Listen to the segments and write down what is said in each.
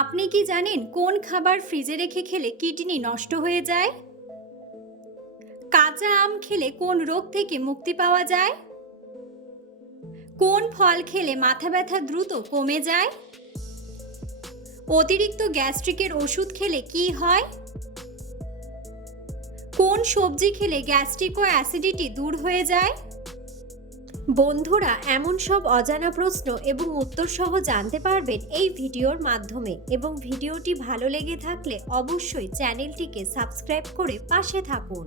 আপনি কি জানেন কোন খাবার ফ্রিজে রেখে খেলে কিডনি নষ্ট হয়ে যায়? কাঁচা আম খেলে কোন রোগ থেকে মুক্তি পাওয়া যায়? কোন ফল খেলে মাথা ব্যথা দ্রুত কমে যায়? অতিরিক্ত গ্যাস্ট্রিকের ওষুধ খেলে কি হয়? কোন সবজি খেলে গ্যাস্ট্রিক ও অ্যাসিডিটি দূর হয়ে যায়? বন্ধুরা, এমন সব অজানা প্রশ্ন এবং উত্তর সহ জানতে পারবেন এই ভিডিওর মাধ্যমে, এবং ভিডিওটি ভালো লেগে থাকলে অবশ্যই চ্যানেলটিকে সাবস্ক্রাইব করে পাশে থাকুন।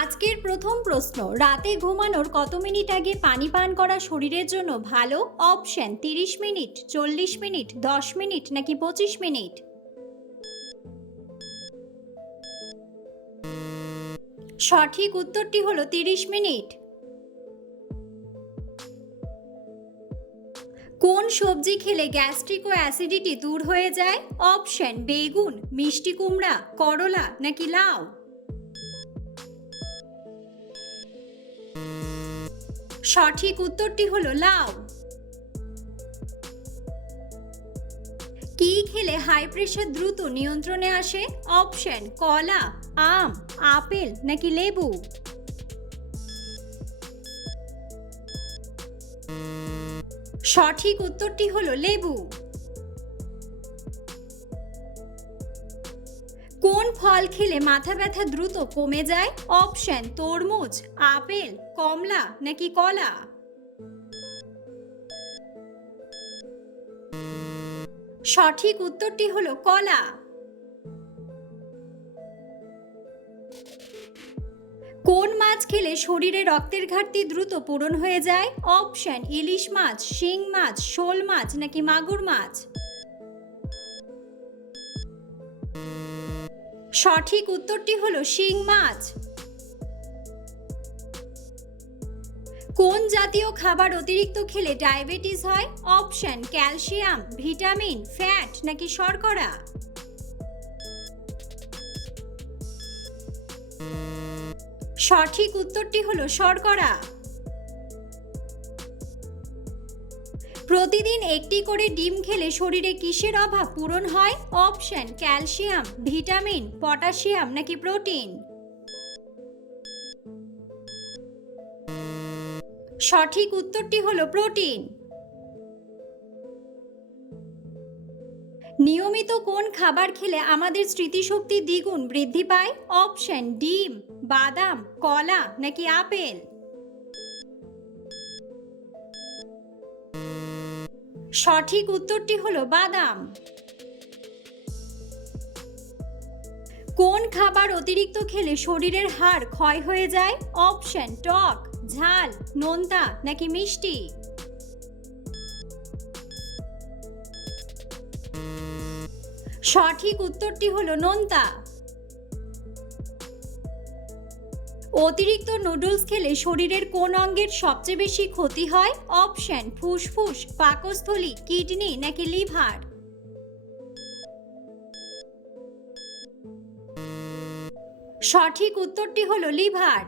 আজকের প্রথম প্রশ্ন, রাতে ঘুমানোর কত মিনিট আগে পানি পান করা শরীরের জন্য ভালো? অপশন 30 মিনিট, 40 মিনিট, 10 মিনিট নাকি 25 মিনিট? সঠিক উত্তরটি হলো 30 মিনিট। কোন সবজি খেলে গ্যাস্ট্রিক ও অ্যাসিডিটি দূর হয়ে যায়? অপশন বেগুন, মিষ্টি কুমড়া, করলা নাকি লাউ? সঠিক উত্তরটি হলো লাউ। কি খেলে হাই প্রেশার দ্রুত নিয়ন্ত্রণে আসে? অপশন কলা, আম, আপেল নাকি লেবু? সঠিক উত্তরটি হলো লেবু। কোন ফল খেলে মাথা ব্যথা দ্রুত কমে যায়? অপশন তরমুজ, আপেল, কমলা নাকি কলা? সঠিক উত্তরটি হলো কলা। কোন মাছ খেলে শরীরে রক্তের ঘাটতি দ্রুত পূরণ হয়ে যায়? অপশন ইলিশ মাছ, শিং মাছ, শোল মাছ নাকি মাগুর মাছ? সঠিক উত্তরটি হলো শিং মাছ। কোন জাতীয় খাবার অতিরিক্ত খেলে ডায়াবেটিস হয়? অপশন ক্যালসিয়াম, ভিটামিন, ফ্যাট নাকি শর্করা? সঠিক উত্তরটি হলো শর্করা। প্রতিদিন একটি করে ডিম খেলে শরীরে কিসের অভাব পূরণ হয়? অপশন ক্যালসিয়াম, ভিটামিন, পটাশিয়াম নাকি প্রোটিন? সঠিক উত্তরটি হলো প্রোটিন। নিয়মিত কোন খাবার খেলে আমাদের স্মৃতিশক্তি দ্বিগুণ বৃদ্ধি পায়? অপশন ডিম, বাদাম, কলা নাকি আপেল? সঠিক উত্তরটি হলো বাদাম। কোন খাবার অতিরিক্ত খেলে শরীরের হাড় ক্ষয় হয়ে যায়? অপশন টক, ঝাল, নোনতা নাকি মিষ্টি? সঠিক উত্তরটি হলো নোনতা। অতিরিক্ত নুডলস খেলে শরীরের কোন অঙ্গের সবচেয়ে বেশি ক্ষতি হয়? অপশন ফুসফুস, পাকস্থলী, কিডনি নাকি লিভার? সঠিক উত্তরটি হলো লিভার।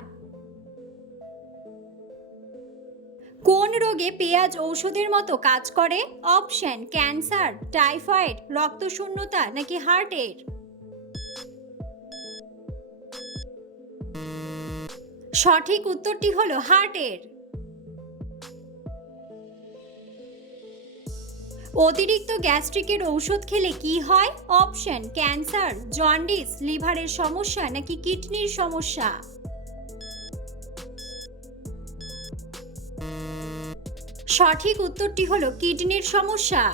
কোন রোগে পেঁয়াজ ঔষধের মতো কাজ করে? অপশন ক্যান্সার, টাইফয়েড, রক্তশূন্যতা নাকি হার্টের? সঠিক উত্তরটি হলো হার্টের। অতিরিক্ত গ্যাস্ট্রিকের ঔষধ খেলে কি হয়? অপশন ক্যান্সার, জন্ডিস, লিভারের সমস্যা নাকি কিডনির সমস্যা? সঠিক উত্তরটি হলো কিডনির সমস্যা।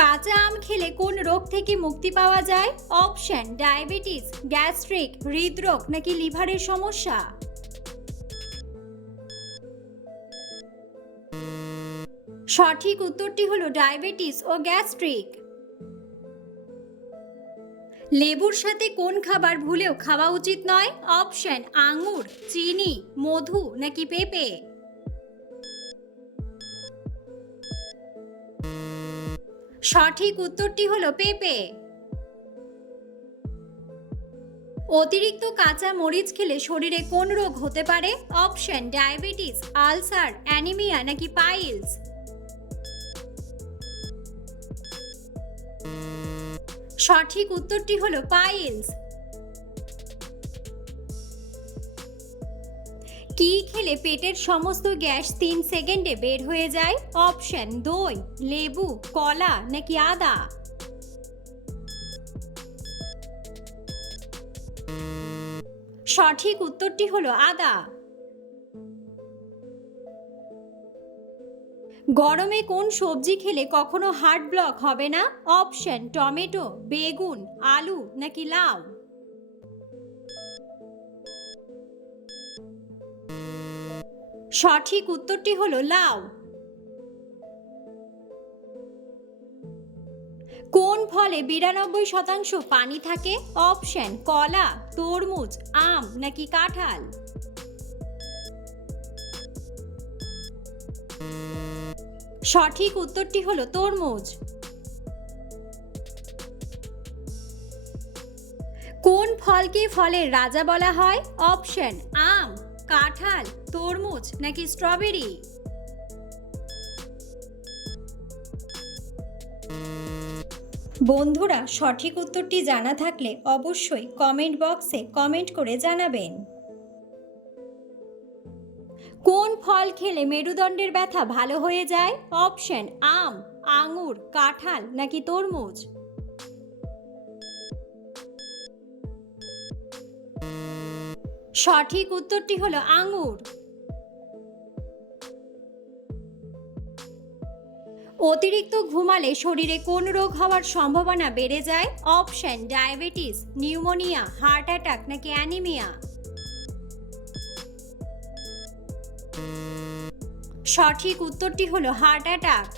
কাঁচা আম খেলে কোন রোগ থেকে মুক্তি পাওয়া যায়? অপশন ডায়াবেটিস, গ্যাস্ট্রিক, হৃদরোগ নাকি লিভারের সমস্যা? সঠিক উত্তরটি হলো ডায়াবেটিস ও গ্যাস্ট্রিক। লেবুর সাথে কোন খাবার ভুলেও খাওয়া উচিত নয়? অপশন আঙ্গুর, চিনি, মধু নাকি পেঁপে? সঠিক উত্তরটি হলো পেঁপে। অতিরিক্ত কাঁচা মরিচ খেলে শরীরে কোন রোগ হতে পারে? অপশন ডায়াবেটিস, আলসার, অ্যানিমিয়া নাকি পাইলস। সঠিক উত্তরটি হলো পাইলস। কি খেলে পেটের সমস্ত গ্যাস 3 সেকেন্ডে বের হয়ে যায়? অপশন দই, লেবু, কলা নাকি আদা। সঠিক উত্তরটি হলো আদা। গরমে কোন সবজি খেলে কখনো হার্ট ব্লক হবে না? অপশন টমেটো, বেগুন, আলু নাকি লাউ। সঠিক উত্তরটি হলো লাউ। কোন ফলে 92% পানি থাকে? অপশন কলা, তরমুজ, আম নাকি কাঁঠাল। সঠিক উত্তরটি হলো তরমুজ। কোন ফলকে ফলের রাজা বলা হয়? অপশন আম, কাঁঠাল, তরমুজ নাকি স্ট্রবেরি। বন্ধুরা, সঠিক উত্তরটি জানা থাকলে অবশ্যই কমেন্ট বক্সে কমেন্ট করে জানাবেন। কোন ফল খেলে মেরুদণ্ডের ব্যথা ভালো হয়ে যায়? অপশন আম, আঙুর, কাঁঠাল নাকি তরমুজ। সঠিক উত্তরটি হলো আঙুর। অতিরিক্ত ঘুমালে শরীরে কোন রোগ হওয়ার সম্ভাবনা বেড়ে যায়? Option diabetes, pneumonia, heart attack নাকি অ্যানিমিয়া। সঠিক উত্তরটি হলো হার্ট অ্যাটাক।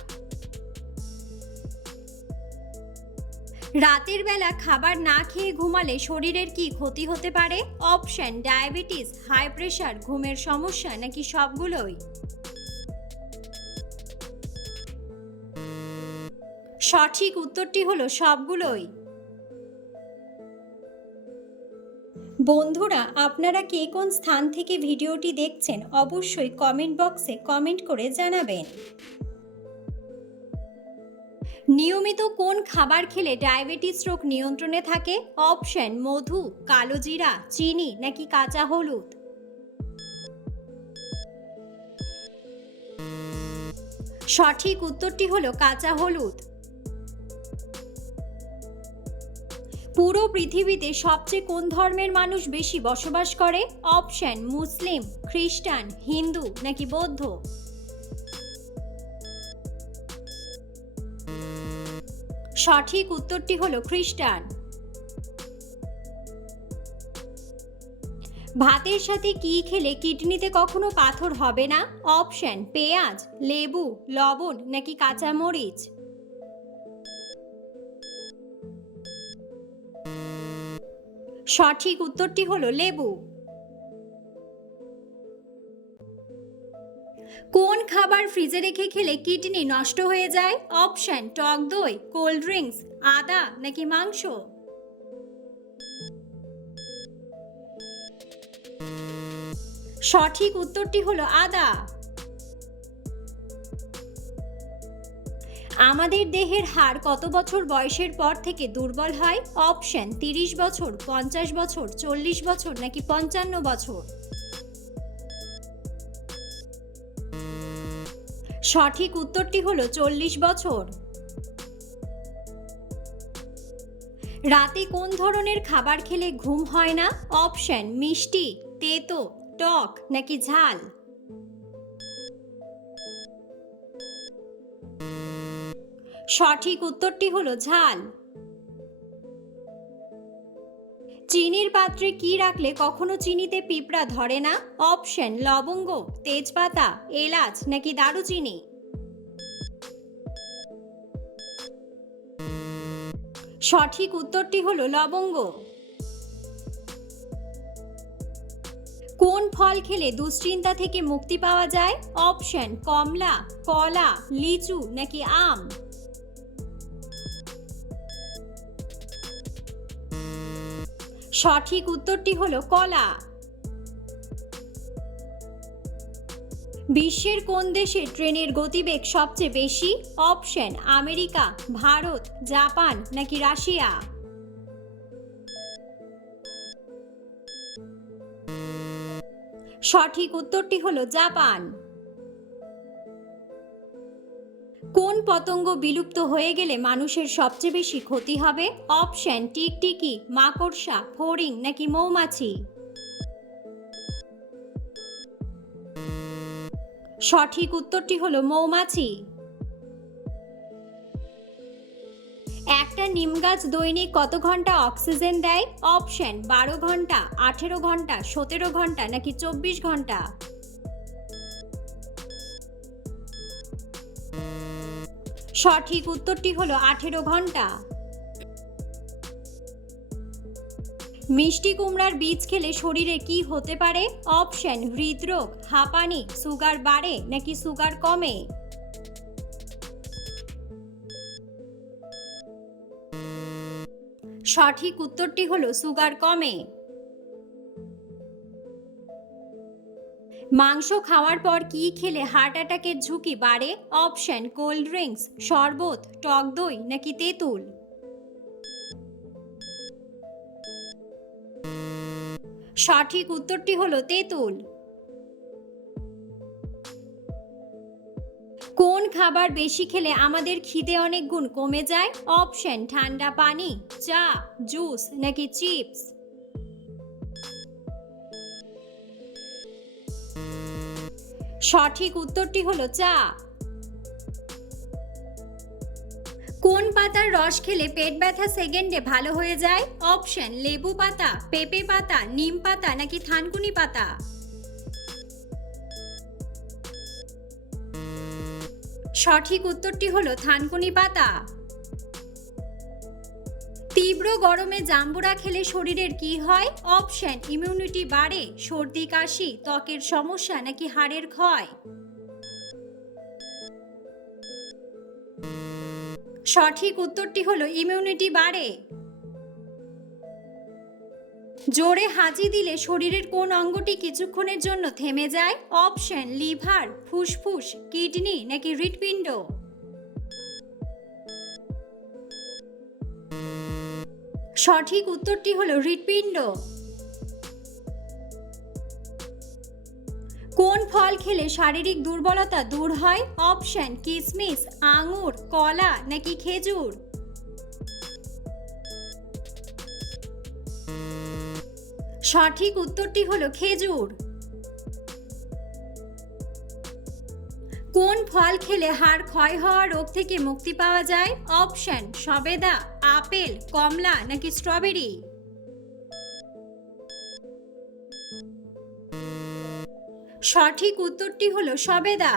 রাতের বেলা খাবার না খেয়ে ঘুমালে শরীরের কি ক্ষতি হতে পারে? অপশন ডায়াবেটিস, হাই প্রেশার, ঘুমের সমস্যা নাকি সবগুলোই। সঠিক উত্তরটি হলো সবগুলোই। বন্ধুরা, আপনারা কে কোন স্থান থেকে ভিডিওটি দেখছেন অবশ্যই কমেন্ট বক্সে কমেন্ট করে জানাবেন। নিয়মিত কোন খাবার খেলে ডায়াবেটিস রোগ নিয়ন্ত্রণে থাকে? অপশন মধু, কালো জিরা, চিনি নাকি কাঁচা হলুদ। সঠিক উত্তরটি হলো কাঁচা হলুদ। পুরো পৃথিবীতে সবচেয়ে কোন ধর্মের মানুষ বেশি বসবাস করে? অপশন মুসলিম, খ্রিস্টান, হিন্দু নাকি বৌদ্ধ। সঠিক উত্তরটি হলো খ্রিস্টান। ভাতের সাথে কি খেলে কিডনিতে কখনো পাথর হবে না? অপশন পেঁয়াজ, লেবু, লবণ নাকি কাঁচা মরিচ। সঠিক উত্তরটি হলো লেবু। কোন খাবার ফ্রিজে রেখে খেলে কিডনি নষ্ট হয়ে যায়? অপশন টক দই, কোল্ড ড্রিঙ্কস, আদা নাকি মাংস। সঠিক উত্তরটি হলো আদা। আমাদের দেহের হাড় কত বছর বয়সের পর থেকে দুর্বল হয়? অপশন 30 বছর, 50 বছর, 40 বছর নাকি 55 বছর। সঠিক উত্তরটি হলো 40 বছর। রাতে কোন ধরনের খাবার খেলে ঘুম হয় না? অপশন মিষ্টি, তেতো, টক নাকি ঝাল। সঠিক উত্তরটি হলো ঝাল। চিনির পাত্রে কি রাখলে কখনো চিনিতে পিঁপড়া ধরে না? অপশন লবঙ্গ, তেজপাতা, এলাচ নাকি দারুচিনি। সঠিক উত্তরটি হলো লবঙ্গ। কোন ফল খেলে দুশ্চিন্তা থেকে মুক্তি পাওয়া যায়? অপশন কমলা, কলা, লিচু নাকি আম। সঠিক উত্তরটি হলো কলা। বিশ্বের কোন দেশে ট্রেনের গতিবেগ সবচেয়ে বেশি? অপশন আমেরিকা, ভারত, জাপান নাকি রাশিয়া। সঠিক উত্তরটি হলো জাপান। কোন পতঙ্গ বিলুপ্ত হয়ে গেলে মানুষের সবচেয়ে বেশি ক্ষতি হবে? অপশন টিকটিকি, মাকড়সা, ফড়িং নাকি মৌমাছি। সঠিক উত্তরটি হলো মৌমাছি। একটা নিম গাছ দৈনিক কত ঘন্টা অক্সিজেন দেয়? অপশন 12 ঘন্টা, 18 ঘন্টা, 17 ঘন্টা নাকি 24 ঘন্টা। সঠিক উত্তরটি হলো 18 ঘন্টা। মিষ্টি কুমড়ার বীজ খেলে শরীরে কি হতে পারে? অপশন হৃদরোগ, হাঁপানি, সুগার বাড়ে নাকি সুগার কমে। সঠিক উত্তরটি হলো সুগার কমে। মাংস খাওয়ার পর কি খেলে হার্ট অ্যাটাকের ঝুঁকি বাড়ে? অপশন কোল্ড ড্রিঙ্কস, শরবত, টক দই নাকি তেঁতুল। সঠিক উত্তরটি হলো তেঁতুল। কোন খাবার বেশি খেলে আমাদের খিদে অনেক গুণ কমে যায়? অপশন ঠান্ডা পানি, চা, জুস নাকি চিপস। সঠিক উত্তরটি হলো চা। কোন পাতার রস খেলে পেট ব্যথা সেকেন্ডে ভালো হয়ে যায়? অপশন লেবু পাতা, পেঁপে পাতা, নিম পাতা নাকি থানকুনি পাতা। সঠিক উত্তরটি হলো থানকুনি পাতা। তীব্র গরমে জাম্বুরা খেলে শরীরের কি হয়? অপশন ইমিউনিটি বাড়ে, সর্দি কাশি, ত্বকের সমস্যা নাকি হাড়ের ক্ষয়। সঠিক উত্তরটি হলো ইমিউনিটি বাড়ে। জোরে হাঁচি দিলে শরীরের কোন অঙ্গটি কিছুক্ষণের জন্য থেমে যায়? অপশন লিভার, ফুসফুস, কিডনি নাকি হৃৎপিণ্ড। সঠিক উত্তরটি হলো হৃৎপিণ্ড। কোন ফল খেলে শারীরিক দুর্বলতা দূর হয়? অপশন কিশমিশ, আঙুর, কলা নাকি খেজুর। সঠিক উত্তরটি হলো খেজুর। কোন ফল খেলে হাড় ক্ষয় হওয়া রোগ থেকে মুক্তি পাওয়া যায়? অপশন সবেদা, আপেল, কমলা নাকি স্ট্রবেরি। সঠিক উত্তরটি হলো সবেদা।